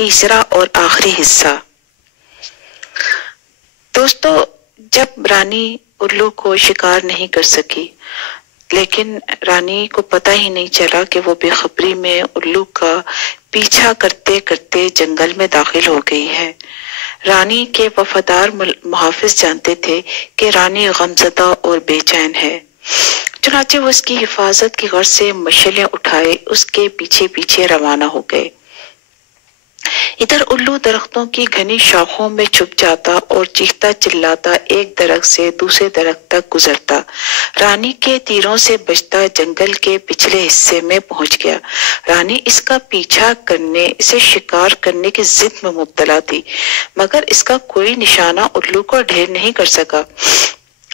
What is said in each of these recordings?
تیسرا اور آخری حصہ۔ دوستو، جب رانی الو کو شکار نہیں کر سکی، لیکن رانی کو پتہ ہی نہیں چلا کہ وہ بے خبری میں الو کا پیچھا کرتے کرتے جنگل میں داخل ہو گئی ہے۔ رانی کے وفادار محافظ جانتے تھے کہ رانی غمزدہ اور بے چین ہے، چنانچہ وہ اس کی حفاظت کی غرض سے مشعلیں اٹھائے اس کے پیچھے پیچھے روانہ ہو گئے۔ ادھر الو درختوں کی گھنی شاخوں میں چھپ جاتا اور چیختا چلاتا ایک درخت سے دوسرے درخت تک گزرتا، رانی کے تیروں سے بچتا جنگل کے پچھلے حصے میں پہنچ گیا۔ رانی اس کا پیچھا کرنے، اسے شکار کرنے کی ضد میں مبتلا تھی، مگر اس کا کوئی نشانہ الو کو ڈھیر نہیں کر سکا۔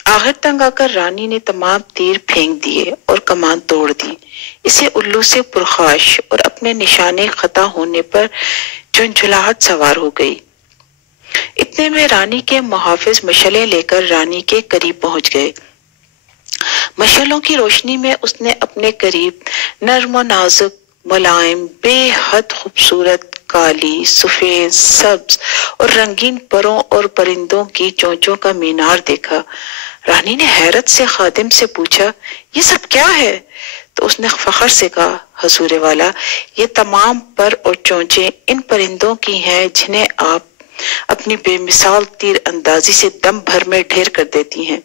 آخر تنگ آ کر رانی نے تمام تیر پھینک دیے اور کمان توڑ دی۔ اسے الو سے پرخاش اور اپنے نشانے خطا ہونے پر جھنجھلاہٹ سوار ہو گئی۔ اتنے میں رانی کے محافظ مشعلیں لے کر رانی کے قریب پہنچ گئے۔ مشعلوں کی روشنی میں اس نے اپنے قریب نرم و نازک، ملائم، بے حد خوبصورت، کالی، سفید، سبز اور رنگین پروں اور پرندوں کی چونچوں کا مینار دیکھا۔ رانی نے حیرت سے خادم سے پوچھا، یہ سب کیا ہے؟ تو اس نے فخر سے کہا، حضور والا، یہ تمام پر اور چونچیں ان پرندوں کی ہیں جنہیں آپ اپنی بے مثال تیر اندازی سے دم بھر میں ڈھیر کر دیتی ہیں۔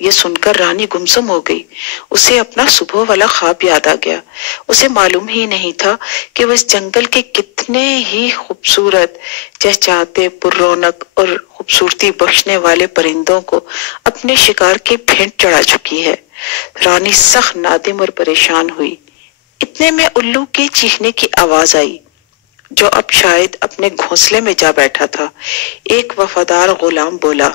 یہ سن کر رانی گمسم ہو گئی۔ اسے اپنا صبح والا خواب یاد آ گیا۔ اسے معلوم ہی نہیں تھا کہ وہ اس جنگل کے کتنے ہی خوبصورت، چہچہاتے، پر رونق اور خوبصورتی بخشنے والے پرندوں کو اپنے شکار کے بھینٹ چڑھا چکی ہے۔ رانی سخت نادم اور پریشان ہوئی۔ اتنے میں الو کے چیخنے کی آواز آئی، جو اب شاید اپنے گھونسلے میں جا بیٹھا تھا۔ ایک وفادار غلام بولا،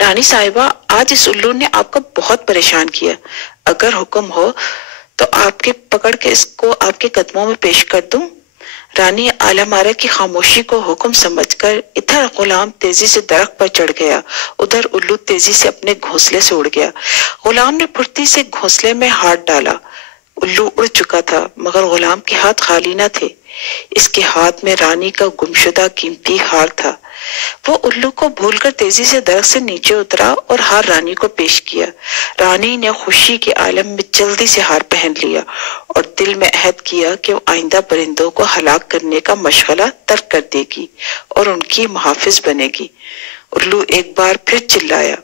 رانی صاحبہ، آج اس الو نے آپ کو بہت پریشان کیا۔ اگر حکم ہو تو آپ کے پکڑ کے اس کو آپ کے قدموں میں پیش کر دوں؟ رانی عالمارہ کی خاموشی کو حکم سمجھ کر ادھر غلام تیزی سے درخت پر چڑھ گیا، ادھر الو تیزی سے اپنے گھونسلے سے اڑ گیا۔ غلام نے پھرتی سے گھونسلے میں ہاتھ ڈالا۔ الو اڑ چکا تھا، مگر غلام کے ہاتھ خالی نہ تھے۔ اس کے ہاتھ میں رانی کا گمشدہ قیمتی ہار تھا۔ وہ الو کو بھول کر تیزی سے درخت سے نیچے اترا اور ہار رانی کو پیش کیا۔ رانی نے خوشی کے عالم میں جلدی سے ہار پہن لیا اور دل میں عہد کیا کہ وہ آئندہ پرندوں کو ہلاک کرنے کا مشغلہ ترک کر دے گی اور ان کی محافظ بنے گی۔ الو ایک بار پھر چلایا۔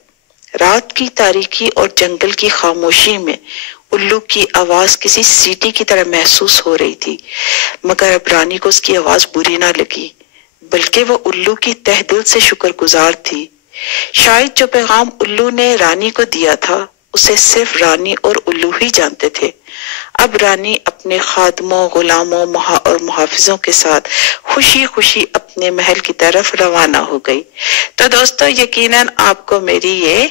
رات کی تاریکی اور جنگل کی خاموشی میں الو کی آواز کسی سیٹی کی طرح محسوس ہو رہی تھی، مگر اب رانی کو اس کی آواز بری نہ لگی، بلکہ وہ الو کی تہ دل سے شکر گزار تھی۔ شاید جو پیغام الو نے رانی کو دیا تھا اسے صرف رانی اور الو ہی جانتے تھے۔ اب رانی اپنے خادموں، غلاموں اور محافظوں کے ساتھ خوشی خوشی اپنے محل کی طرف روانہ ہو گئی۔ تو دوستو، یقیناً آپ کو میری یہ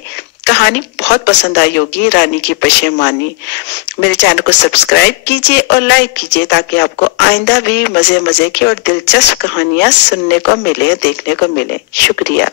کہانی بہت پسند آئی ہوگی، رانی کی پشیمانی۔ میرے چینل کو سبسکرائب کیجیے اور لائک کیجیے تاکہ آپ کو آئندہ بھی مزے مزے کی اور دلچسپ کہانیاں سننے کو ملے، دیکھنے کو ملے۔ شکریہ۔